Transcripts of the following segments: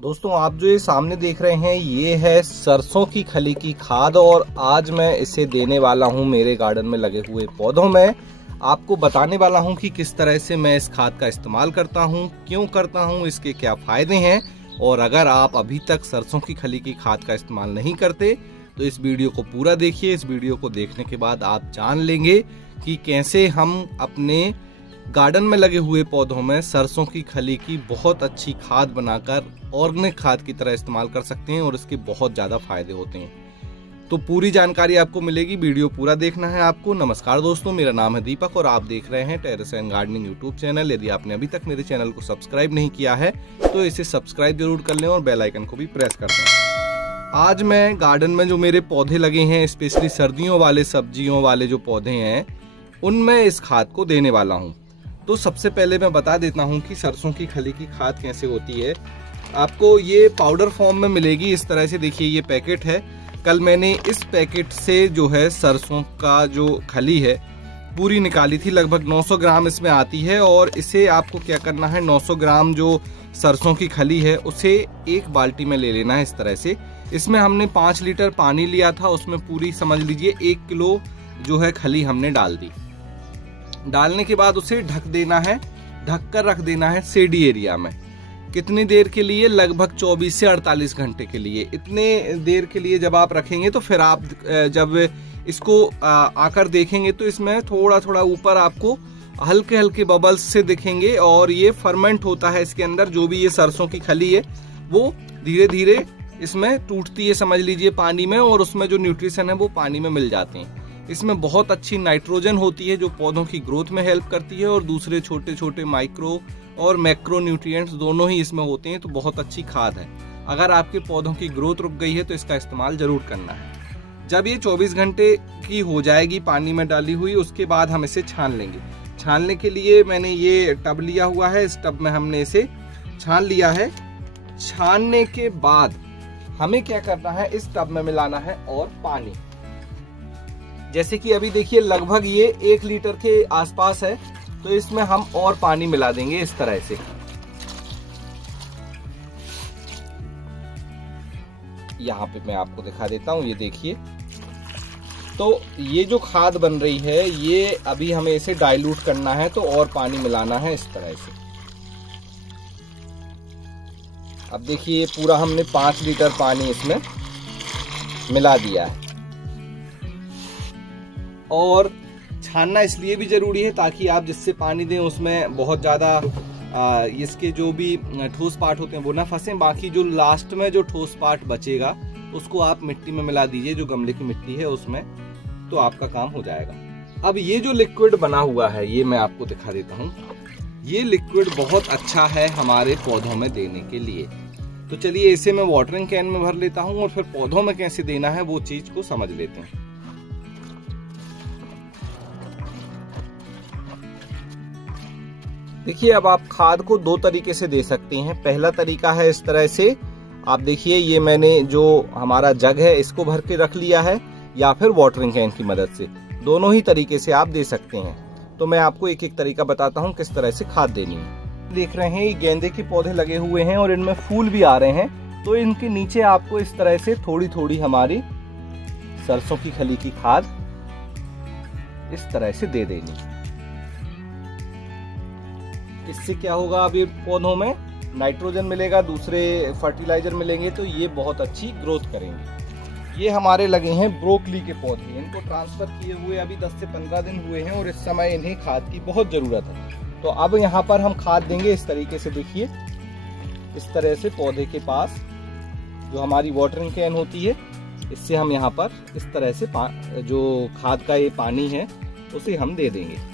दोस्तों आप जो ये सामने देख रहे हैं ये है सरसों की खली की खाद और आज मैं इसे देने वाला हूं मेरे गार्डन में लगे हुए पौधों में। आपको बताने वाला हूं कि किस तरह से मैं इस खाद का इस्तेमाल करता हूं, क्यों करता हूं, इसके क्या फायदे हैं। और अगर आप अभी तक सरसों की खली की खाद का इस्तेमाल नहीं करते तो इस वीडियो को पूरा देखिए। इस वीडियो को देखने के बाद आप जान लेंगे कि कैसे हम अपने गार्डन में लगे हुए पौधों में सरसों की खली की बहुत अच्छी खाद बनाकर ऑर्गेनिक खाद की तरह इस्तेमाल कर सकते हैं और इसके बहुत ज़्यादा फायदे होते हैं। तो पूरी जानकारी आपको मिलेगी, वीडियो पूरा देखना है आपको। नमस्कार दोस्तों, मेरा नाम है दीपक और आप देख रहे हैं terrace and gardening YouTube channel. यदि आपने अभी तक मेरे चैनल को सब्सक्राइब नहीं किया है तो इसे सब्सक्राइब जरूर कर लें और बेल आइकन को भी प्रेस कर दें। आज मैं गार्डन में जो मेरे पौधे लगे हैं, स्पेशली सर्दियों वाले सब्जियों वाले जो पौधे हैं, उनमें इस खाद को देने वाला हूँ। तो सबसे पहले मैं बता देता हूँ कि सरसों की खली की खाद कैसे होती है। आपको ये पाउडर फॉर्म में मिलेगी इस तरह से। देखिए ये पैकेट है। कल मैंने इस पैकेट से जो है सरसों का जो खली है पूरी निकाली थी। लगभग 900 ग्राम इसमें आती है और इसे आपको क्या करना है, 900 ग्राम जो सरसों की खली है उसे एक बाल्टी में ले लेना है इस तरह से। इसमें हमने 5 लीटर पानी लिया था, उसमें पूरी समझ लीजिए 1 किलो जो है खली हमने डाल दी। डालने के बाद उसे ढक देना है, ढक कर रख देना है शेडी एरिया में। कितनी देर के लिए? लगभग 24 से 48 घंटे के लिए। इतने देर के लिए जब आप रखेंगे तो फिर आप जब इसको आकर देखेंगे तो इसमें थोड़ा थोड़ा ऊपर आपको हल्के हल्के बबल्स से दिखेंगे और ये फर्मेंट होता है इसके अंदर। जो भी ये सरसों की खली है वो धीरे धीरे इसमें टूटती है समझ लीजिए पानी में, और उसमें जो न्यूट्रिशन है वो पानी में मिल जाते हैं। इसमें बहुत अच्छी नाइट्रोजन होती है जो पौधों की ग्रोथ में हेल्प करती है और दूसरे छोटे छोटे माइक्रो और मैक्रो न्यूट्रिएंट्स दोनों ही इसमें होते हैं। तो बहुत अच्छी खाद है। अगर आपके पौधों की ग्रोथ रुक गई है तो इसका इस्तेमाल जरूर करना है। जब ये 24 घंटे की हो जाएगी पानी में डाली हुई, उसके बाद हम इसे छान लेंगे। छानने के लिए मैंने ये टब लिया हुआ है, इस टब में हमने इसे छान लिया है। छानने के बाद हमें क्या करना है, इस टब में मिलाना है और पानी। जैसे कि अभी देखिए लगभग ये 1 लीटर के आसपास है, तो इसमें हम और पानी मिला देंगे इस तरह से। यहाँ पे मैं आपको दिखा देता हूँ, ये देखिए। तो ये जो खाद बन रही है ये अभी हमें इसे डाइल्यूट करना है, तो और पानी मिलाना है इस तरह से। अब देखिए पूरा हमने 5 लीटर पानी इसमें मिला दिया है। और छानना इसलिए भी जरूरी है ताकि आप जिससे पानी दें उसमें बहुत ज़्यादा इसके जो भी ठोस पार्ट होते हैं वो ना फंसे। बाकी जो लास्ट में जो ठोस पार्ट बचेगा उसको आप मिट्टी में मिला दीजिए, जो गमले की मिट्टी है उसमें, तो आपका काम हो जाएगा। अब ये जो लिक्विड बना हुआ है ये मैं आपको दिखा देता हूँ। ये लिक्विड बहुत अच्छा है हमारे पौधों में देने के लिए। तो चलिए इसे मैं वाटरिंग कैन में भर लेता हूँ और फिर पौधों में कैसे देना है वो चीज को समझ लेते हैं। देखिए अब आप खाद को 2 तरीके से दे सकते हैं। पहला तरीका है इस तरह से। आप देखिए ये मैंने जो हमारा जग है इसको भर के रख लिया है, या फिर वाटरिंग कैन की मदद से। दोनों ही तरीके से आप दे सकते हैं। तो मैं आपको एक एक तरीका बताता हूँ किस तरह से खाद देनी है। देख रहे हैं ये गेंदे के पौधे लगे हुए हैं और इनमें फूल भी आ रहे हैं। तो इनके नीचे आपको इस तरह से थोड़ी थोड़ी हमारी सरसों की खली की खाद इस तरह से दे देनी। इससे क्या होगा, अब ये पौधों में नाइट्रोजन मिलेगा, दूसरे फर्टिलाइजर मिलेंगे, तो ये बहुत अच्छी ग्रोथ करेंगे। ये हमारे लगे हैं ब्रोकली के पौधे। इनको ट्रांसफर किए हुए अभी 10 से 15 दिन हुए हैं और इस समय इन्हें खाद की बहुत जरूरत है। तो अब यहाँ पर हम खाद देंगे इस तरीके से। देखिए इस तरह से पौधे के पास जो हमारी वाटरिंग कैन होती है, इससे हम यहाँ पर इस तरह से जो खाद का ये पानी है उसे हम दे देंगे।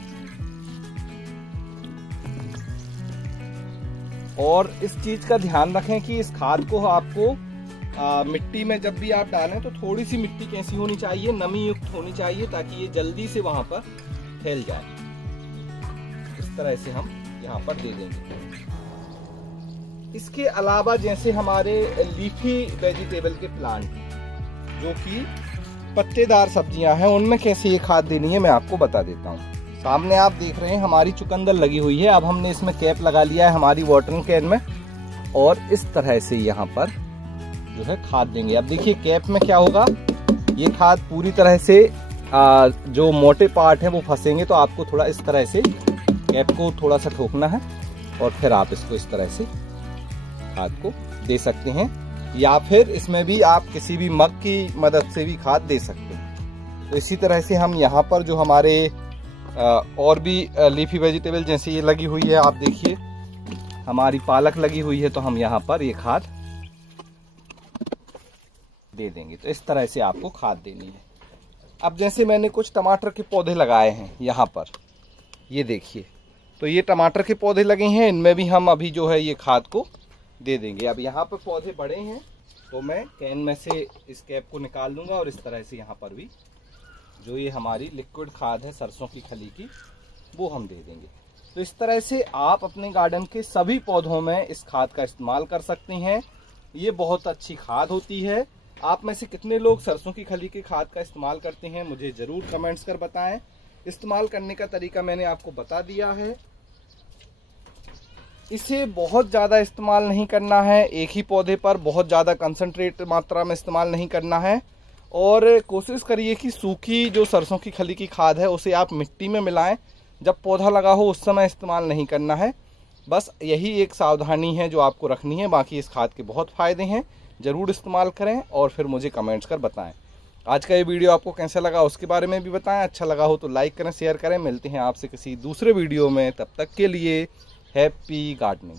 और इस चीज का ध्यान रखें कि इस खाद को आपको मिट्टी में जब भी आप डालें तो थोड़ी सी मिट्टी कैसी होनी चाहिए, नमी युक्त होनी चाहिए, ताकि ये जल्दी से वहां पर फैल जाए। इस तरह से हम यहाँ पर दे देंगे। इसके अलावा जैसे हमारे लीफी वेजिटेबल के प्लांट जो कि पत्तेदार सब्जियां हैं, उनमें कैसे ये खाद देनी है मैं आपको बता देता हूँ। सामने आप देख रहे हैं हमारी चुकंदर लगी हुई है। अब हमने इसमें कैप लगा लिया है हमारी वाटरिंग कैन में। और इस तरह से यहाँ पर जो है खाद देंगे। अब देखिए कैप में क्या होगा, ये खाद पूरी तरह से जो मोटे पार्ट हैं वो फंसेंगे, तो आपको थोड़ा इस तरह से कैप को थोड़ा सा ठोकना है और फिर आप इसको इस तरह से खाद को दे सकते हैं, या फिर इसमें भी आप किसी भी मग की मदद से भी खाद दे सकते हैं। तो इसी तरह से हम यहाँ पर जो हमारे और भी लीफी वेजिटेबल जैसे ये लगी हुई है, आप देखिए हमारी पालक लगी हुई है, तो हम यहाँ पर ये खाद दे देंगे। तो इस तरह से आपको खाद देनी है। अब जैसे मैंने कुछ टमाटर के पौधे लगाए हैं यहाँ पर, ये देखिए, तो ये टमाटर के पौधे लगे हैं, इनमें भी हम अभी जो है ये खाद को दे देंगे। अब यहाँ पर पौधे बड़े हैं तो मैं कैन में से इस कैप को निकाल लूँगा और इस तरह से यहाँ पर भी जो ये हमारी लिक्विड खाद है सरसों की खली की, वो हम दे देंगे। तो इस तरह से आप अपने गार्डन के सभी पौधों में इस खाद का इस्तेमाल कर सकते हैं। ये बहुत अच्छी खाद होती है। आप में से कितने लोग सरसों की खली की खाद का इस्तेमाल करते हैं, मुझे ज़रूर कमेंट्स कर बताएं। इस्तेमाल करने का तरीका मैंने आपको बता दिया है। इसे बहुत ज़्यादा इस्तेमाल नहीं करना है, एक ही पौधे पर बहुत ज़्यादा कंसंट्रेट मात्रा में इस्तेमाल नहीं करना है, और कोशिश करिए कि सूखी जो सरसों की खली की खाद है उसे आप मिट्टी में मिलाएं। जब पौधा लगा हो उस समय इस्तेमाल नहीं करना है। बस यही एक सावधानी है जो आपको रखनी है। बाकी इस खाद के बहुत फ़ायदे हैं, ज़रूर इस्तेमाल करें और फिर मुझे कमेंट्स कर बताएं। आज का ये वीडियो आपको कैसा लगा उसके बारे में भी बताएं। अच्छा लगा हो तो लाइक करें, शेयर करें। मिलते हैं आपसे किसी दूसरे वीडियो में, तब तक के लिए हैप्पी गार्डनिंग।